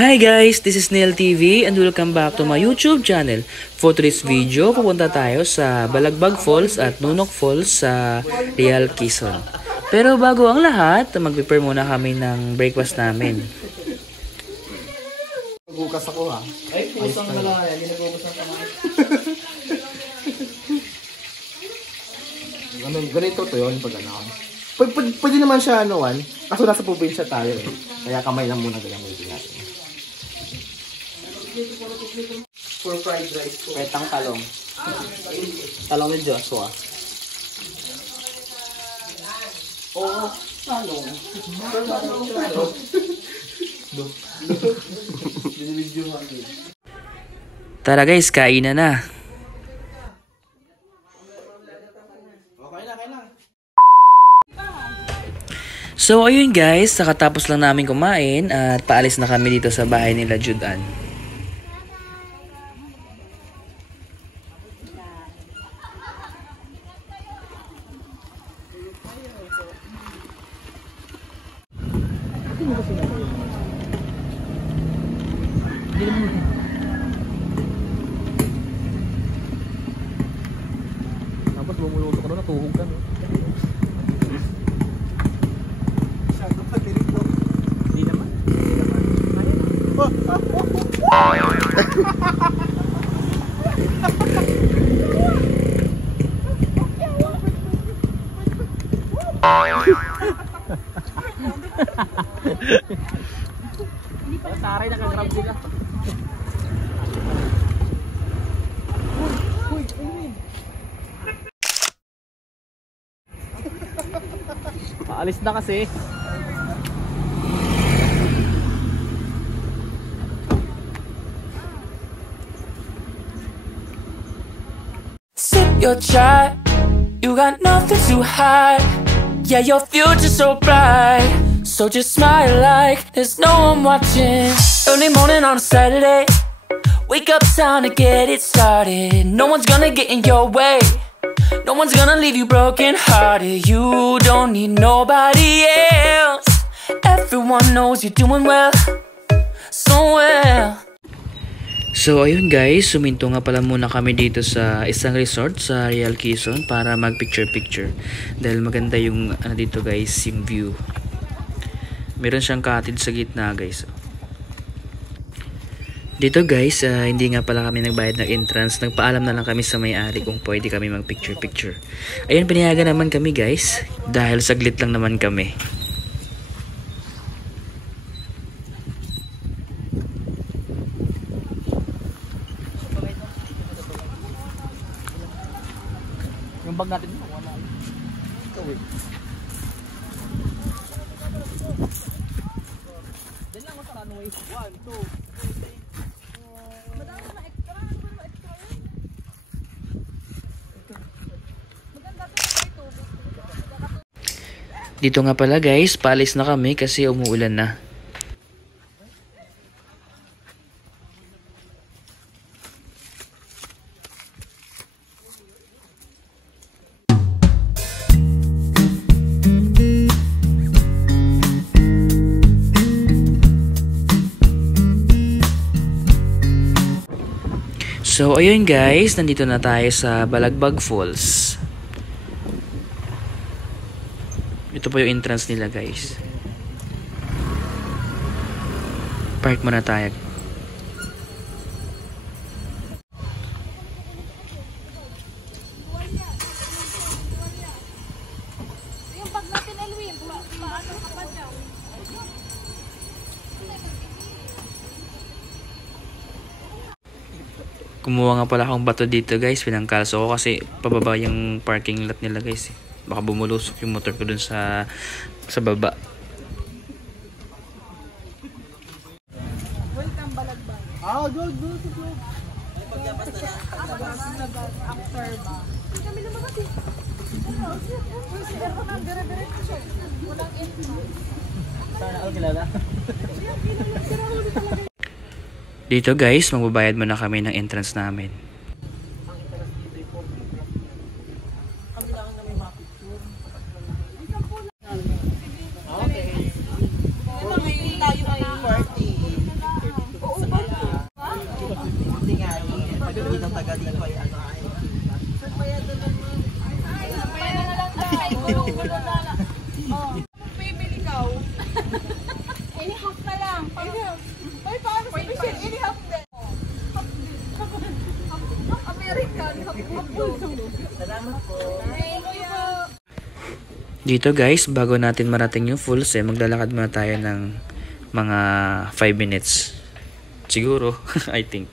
Hi guys, this is Neil TV and welcome back to my YouTube channel. For today's video, pupunta tayo sa Balagbag Falls at Nunok Falls sa Real Quezon. Pero bago ang lahat, mag-prepare muna kami ng breakfast namin. Bukas ako ha. Ay, kusang na lang yan. Hindi nagbukas ng kamay. Ganito to yun pag ano. Pwede naman siya anuan. Kaso nasa probinsya tayo eh. Kaya kamay lang muna gagamitin natin. For fried rice po. Petang talong. Talong ni Joshua. Oo, talong. Talong. Binibidyo mo ako. Tara guys, kain na. So ayun guys, nakatapos lang namin kumain at paalis na kami dito sa bahay nila Judan. Tapos bumulusok ka doon, natuhog ka no? Hindi naman. Taray, nakagrab sila. Paalis na kasi. Sip your chai, you got nothing to hide. Yeah, your future's so bright, so just smile like there's no one watching. Early morning on a Saturday, wake up, time to get it started. No one's gonna get in your way, no one's gonna leave you broken hearted. You don't need nobody else. Everyone knows you're doing well, so well. So ayun guys, suminto nga pala muna kami dito sa isang resort sa Real Quezon para mag picture dahil maganda yung dito guys, yung view. Meron siyang cottage sa gitna guys. Dito guys, hindi nga pala kami nagbayad ng entrance. Nagpaalam na lang kami sa may-ari kung pwede kami mag picture. Ayun, pinayagan naman kami guys dahil saglit lang naman kami. Yung bag natin wala. Ikaw eh. Diyan lang sa runway. 1, 2, 3. Madami na extra. Ano ba na extra yun? Maganda ito. Dito nga pala guys, paalis na kami kasi umuulan na. So ayun guys, nandito na tayo sa Balagbag Falls. Ito po yung entrance nila guys. Park muna tayo. Yung bag natin, Elwin, paano ka pa dyan? Kumuha nga pala akong bato dito guys, pinangkalso ko kasi pababa yung parking lot nila guys. Baka bumulusok yung motor ko dun sa baba. Welcome, Balagbag. Go. Paglabas na lang. After ba? Kami naman kasi. Uy, si Erko na, dire-diretso siya. Walang entrance. Sana ako kilala. Dito guys, magbabayad muna kami ng entrance namin. Dito guys, bago natin marating yung falls maglalakad muna tayo ng mga 5 minutes. Siguro, I think.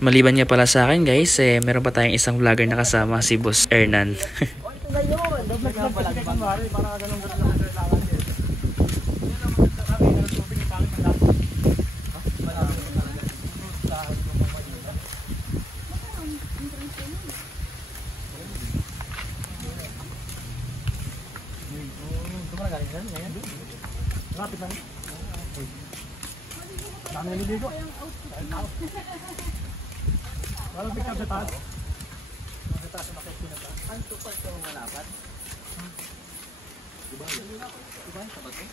Maliban niya pala sa akin guys, meron pa tayong isang vlogger na kasama, si Boss Hernan. Walang pick up sa taas. Sa taas na makikita na taas. Ang tupad sa mga lapat. Diba? Diba? Sabat ko?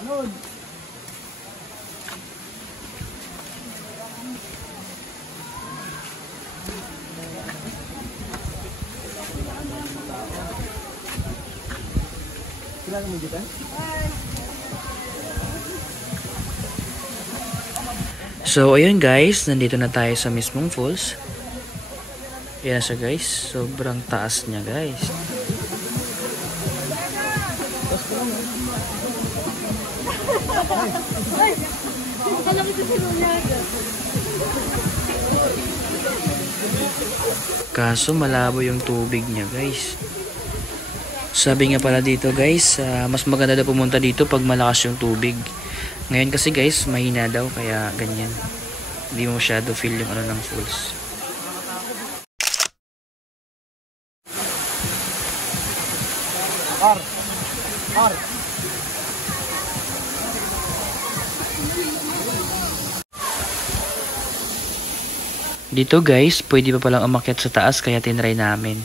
Anon! So ayun guys, nandito na tayo sa mismong falls. Yan na siya guys, sobrang taas niya guys. Kaso malabo yung tubig niya guys. Sabi nga pala dito guys, mas maganda daw pumunta dito pag malakas yung tubig. Ngayon kasi guys, mahina daw kaya ganyan. Hindi mo masyado feel yung ano ng falls. Dito guys, pwede pa palang umakyat sa taas kaya tinry namin.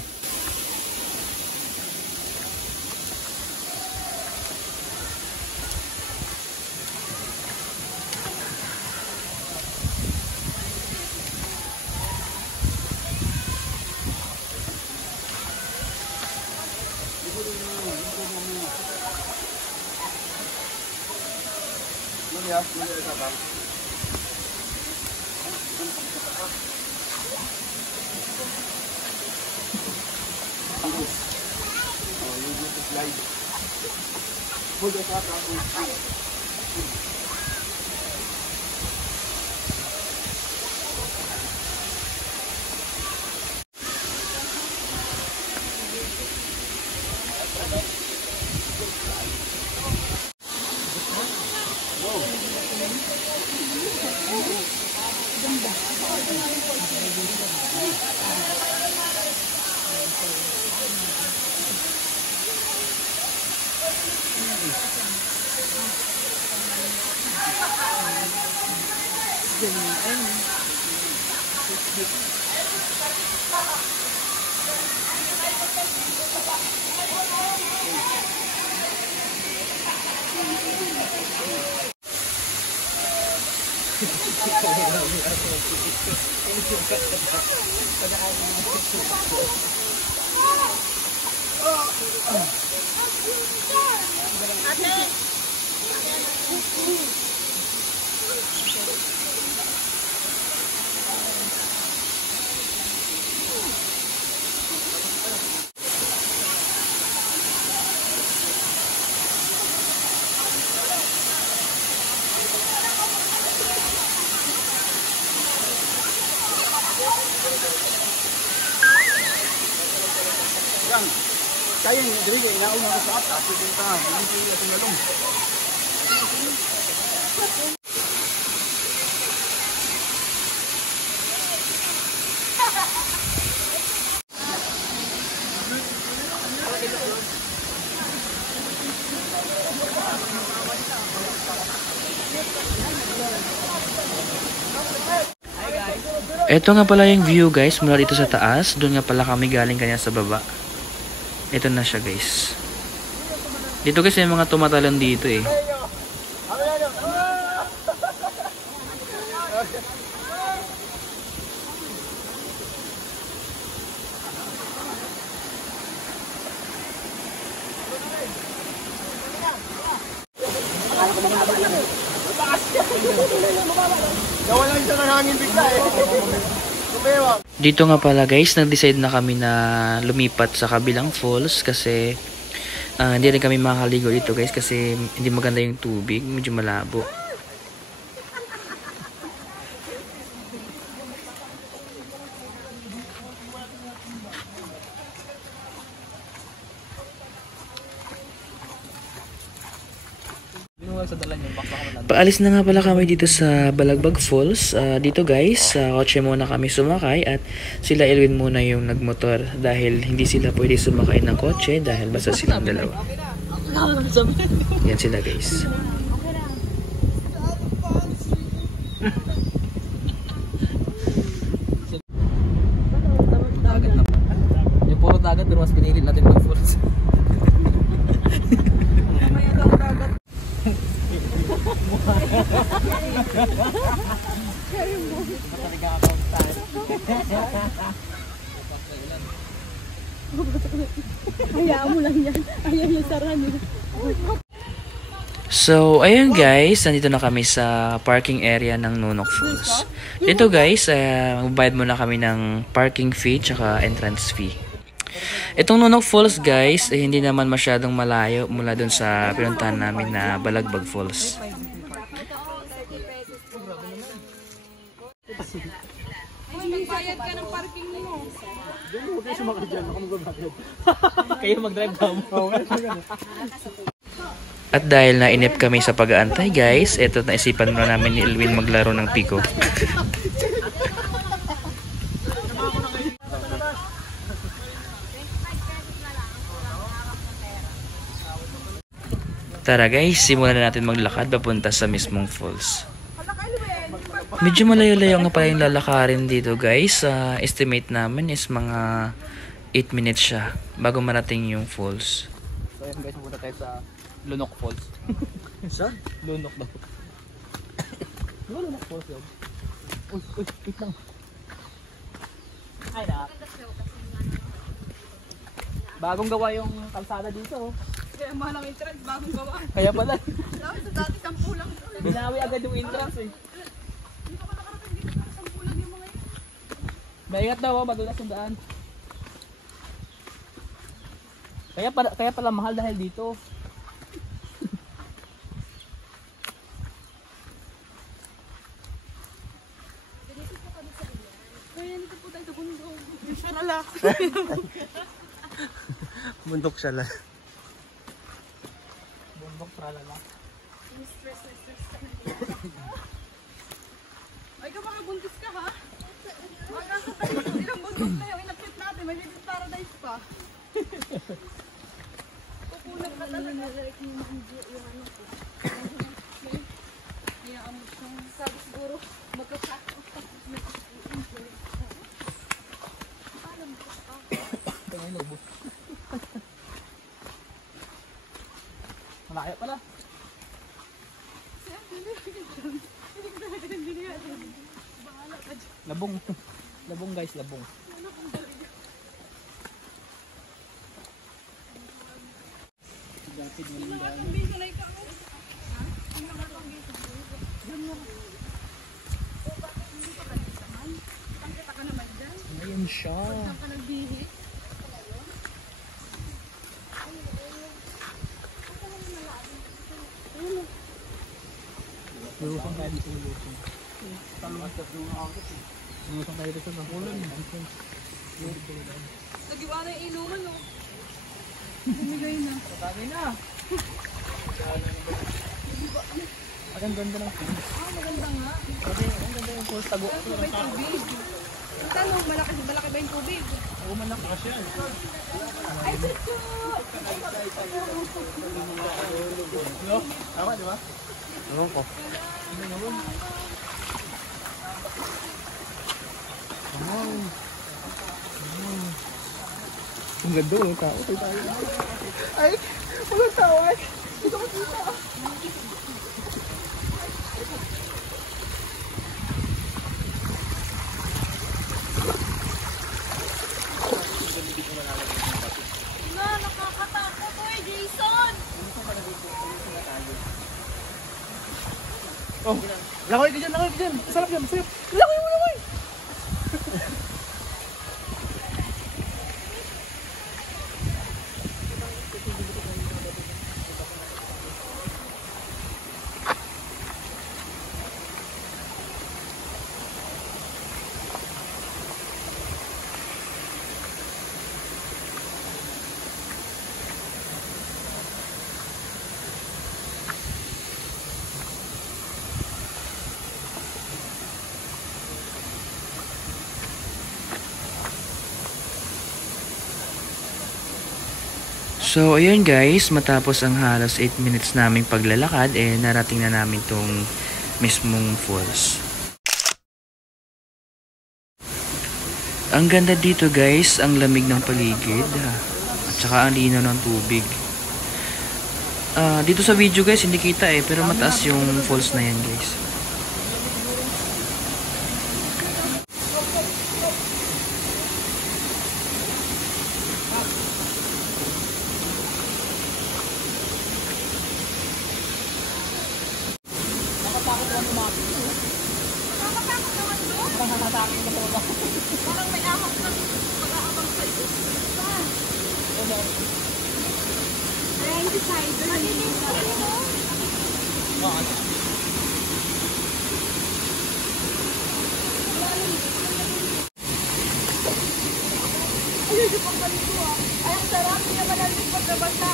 Kaya yung dili kay nauna ko sa atas, pupunta, hindi ko yung lalong. Ito nga pala yung view guys mula dito sa taas. Doon nga pala kami galing kanya sa baba. Ito na siya guys. Dito kasi may mga tumatalon dito eh. Nawalan siya ng hangin bigla eh. Dito nga pala guys, nag-decide na kami na lumipat sa kabilang falls kasi hindi rin kami makakaligo dito guys kasi hindi maganda yung tubig, medyo malabo. Paalis na nga pala kami dito sa Balagbag Falls. Dito guys, sa kotse muna kami sumakay at sila Elwin muna yung nagmotor dahil hindi sila pwede sumakay ng kotse dahil basta silang dalawa. Yan sila guys. Yung puro dagat pero mas pinili natin mag-falls. Hayaan mo lang yan. Ayan yung saran eh. So, ayun guys, nandito na kami sa parking area ng Nunok Falls. Dito guys, magbayad muna kami ng parking fee tsaka entrance fee. Itong Nunok Falls guys, hindi naman masyadong malayo mula dun sa pinuntahan namin na Balagbag Falls. Magbayad ka ng parking mo. Kayo mag-drive down. At dahil nainip kami sa pag-aantay guys, eto naisipan muna namin ni Elwin maglaro ng Pico. Tara guys, simulan na natin maglakad papunta sa mismong falls. Medyo malayo-layo nga pala yung lalakarin dito guys. Estimate namin is mga 8 minutes siya bago marating yung falls. So ayun guys, pupunta tayo sa Lunok Falls. Saan? Lunok daw. Lunok Falls yun. Uy, wait lang. Ay na. Bagong gawa yung kalsada dito. Kaya mahal ang entrance, bagong gawa. Kaya pala. Dapat sa dati 10 lang. Binawi agad yung entrance eh. Hindi ka pa nakarating dito para 10 lang yung mga yun. Maingat daw, madulas yung daan. Kaya pala mahal dahil dito. Kaya nito po tayo sa bundok. Siya na lang. Bundok siya lang. Bundok tralala. Stress. Ay, kapag buntis ka ha? Ilang bundok na yung inakit natin. May bibig paradise pa. Kukulang ka talaga. Yung ano ko. Hayaan mo siyang sabi siguro magkasako. Malaya pala. Labong. Labong guys, labong. Ayun siya. Saan ka nagbihi? Lulusan tayo dito ng lulusan. Lulusan tayo dito ng kulon. Nagiwa na yung inuman no? Bumigay na. Dami na. Ang ganda ng pool. Maganda nga. Ang ganda yung pool. Tago. May tubig. Tanong, malaki ba yung tubig? Oo, malaki kasi yan. Ay, sito! Tama, di ba? Ewan ko. Ang ganda, walang tao. Ay, walang tao ay. Dito ko dito. Nakakatakot ko eh, Jason! Oh, langoy ka dyan. Sarap yan, sarap. Langoy mo, langoy. So, ayun guys, matapos ang halos 8 minutes naming paglalakad, narating na namin tong mismong falls. Ang ganda dito guys, ang lamig ng paligid, at saka ang linaw ng tubig. Dito sa video guys, hindi kita pero mataas yung falls na yan guys. Parang may ahok na mag-aabang kayo. Ay, hindi tayo. Nalilig sa ito. Ay, yung pagkalit ko ah. Ay, ang sarap niya malalim pagkabasa.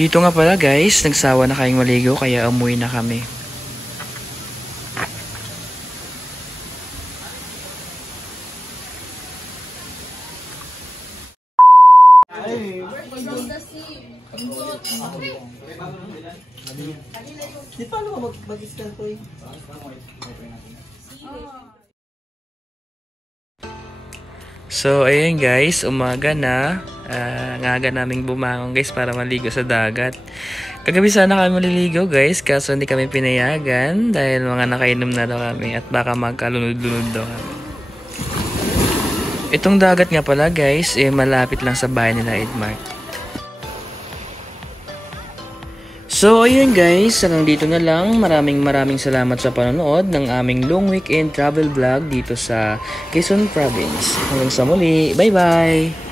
Dito nga pala guys, nagsawa na kayong maligo kaya umuwi na kami. Di paano ka mag-scan ko eh? So, ayun guys, umaga na. Ang aga naming bumangon guys para maligo sa dagat. Kagabi sana kami maliligo guys, kaso hindi kami pinayagan dahil mga nakainom na daw kami at baka magkalunod-lunod daw kami. Itong dagat nga pala guys, malapit lang sa bahay nila Edmark. So, ayun guys, hanggang dito na lang. Maraming salamat sa panonood ng aming long weekend travel vlog dito sa Quezon Province. Hanggang sa muli, bye-bye!